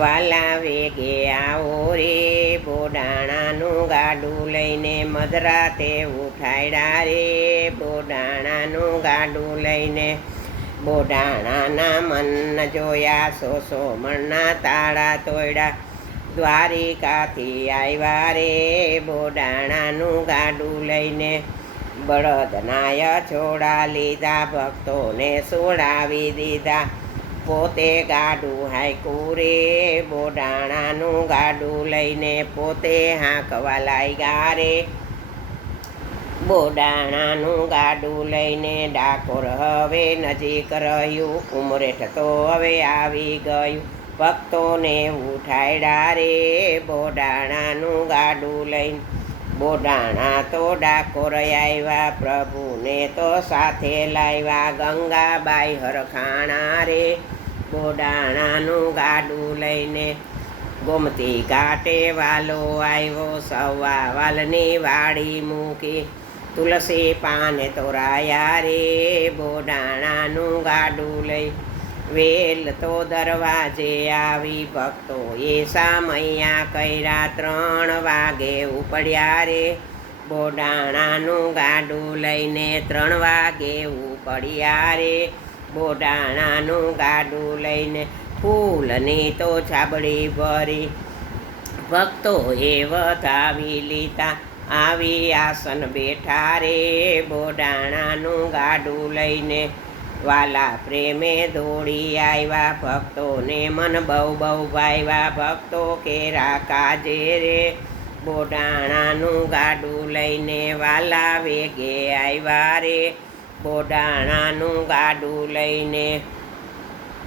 વાલા વેગે આવો રે બોડાણાનું ગાડું લઈને મધરાતે ઉઠાડ્યા રે બોડાણાનું ગાડું લઈને બોડાણાના મન જોયા સો મણના તાળા તોડ્યા દ્વારિકાથી આવ્યા રે બોડાણાનું ગાડું લઈને બળદનાય છોડા લીધા ભક્તોને સોડાવી દીધા પોતે ગાડું હાંક્યું રે બોડાણાનું ગાડું લઈને પોતે હાંકવા લાગ્યા રે બોડાણાનું ગાડું લઈને ડાકોર હવે નજીક રહ્યું ઉમરેઠ તો હવે આવી ગયું ભક્તોને ઉઠાડ્યા રે બોડાણાનું ગાડું લઈને બોડાણા તો ડાકોર આવ્યા પ્રભુને તો સાથે લાવ્યા ગંગાબાઈ હરખાણા રે બોડાણાનું ગાડું લઈને ગોમતી ઘાટે વાલો આવ્યો સવા વાલની વાડી મૂકી તુલસી પાને તોરાયા રે બોડાણાનું ગાડું લઈ વેલ તો દરવાજે આવી ભક્તોએ સામૈયા કર્યા 3 વાગે ઉપડ્યા રે બોડાણાનું ગાડું લઈને 3 વાગે ઉપડ્યા રે બોડાણાનું ગાડું લઈને ફૂલની તો છાબડી ભરી ભક્તોએ વધાવી લીધા આવી આસન બેઠા રે બોડાણાનું ગાડું લઈને વાલા પ્રેમે દોડી આવ્યા ભક્તોને મન બહુ ભાવ્યા ભક્તો કેરા કાજે રે બોડાણાનું ગાડું લઈને વાલા વેગે આવ્યા રે બોડાણાનું ગાડું લઈને